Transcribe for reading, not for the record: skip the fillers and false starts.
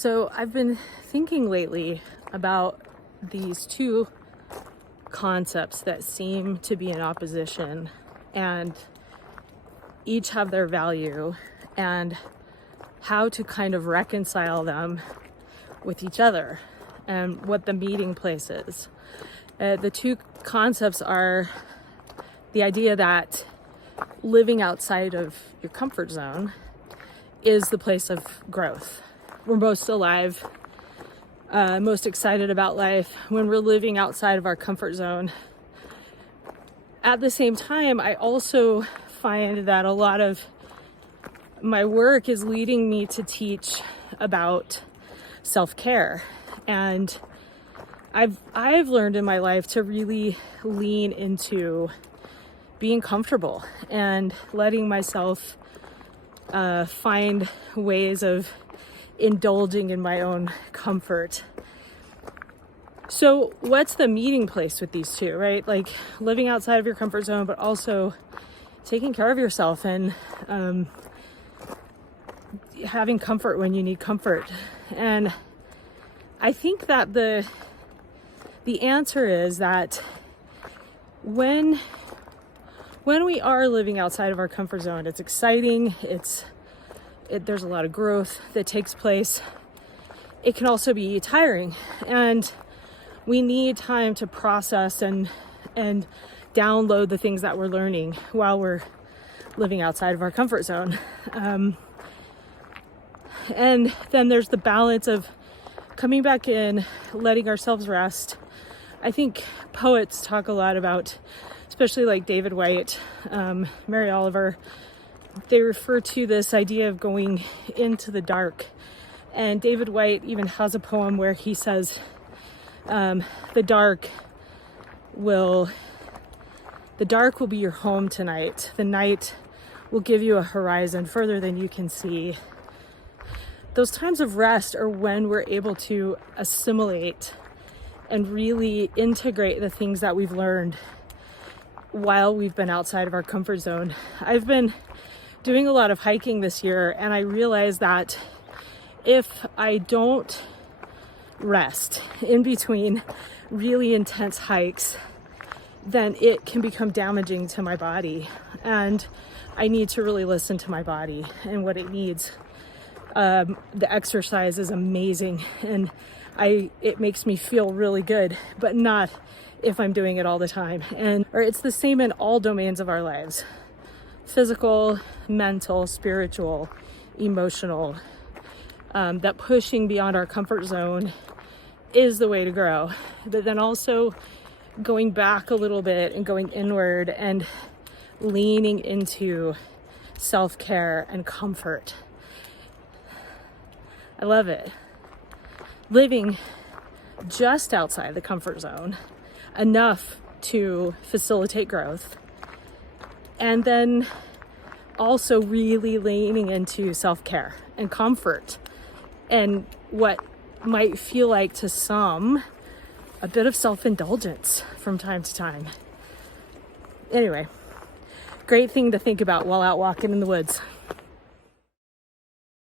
So I've been thinking lately about these two concepts that seem to be in opposition, and each have their value, and how to kind of reconcile them with each other and what the meeting place is. The two concepts are the idea that living outside of your comfort zone is the place of growth. We're most alive, most excited about life when we're living outside of our comfort zone. At the same time, I also find that a lot of my work is leading me to teach about self-care. And I've learned in my life to really lean into being comfortable and letting myself find ways of indulging in my own comfort. So what's the meeting place with these two, right? Like living outside of your comfort zone, but also taking care of yourself and having comfort when you need comfort. And I think that the answer is that when we are living outside of our comfort zone, it's exciting, there's a lot of growth that takes place. It can also be tiring, and we need time to process and download the things that we're learning while we're living outside of our comfort zone. And then there's the balance of coming back in, letting ourselves rest. I think poets talk a lot about, especially like David Whyte, Mary Oliver, they refer to this idea of going into the dark. And David Whyte even has a poem where he says, the dark will be your home tonight. The night will give you a horizon further than you can see. Those times of rest are when we're able to assimilate and really integrate the things that we've learned while we've been outside of our comfort zone. I've been doing a lot of hiking this year, and I realized that if I don't rest in between really intense hikes, then it can become damaging to my body. And I need to really listen to my body and what it needs. The exercise is amazing, and it makes me feel really good, but not if I'm doing it all the time. Or it's the same in all domains of our lives: physical, mental, spiritual, emotional. That pushing beyond our comfort zone is the way to grow. But then also going back a little bit and going inward and leaning into self-care and comfort. I love it. Living just outside the comfort zone, enough to facilitate growth. And then also really leaning into self-care and comfort and what might feel like to some a bit of self-indulgence from time to time. Anyway, great thing to think about while out walking in the woods.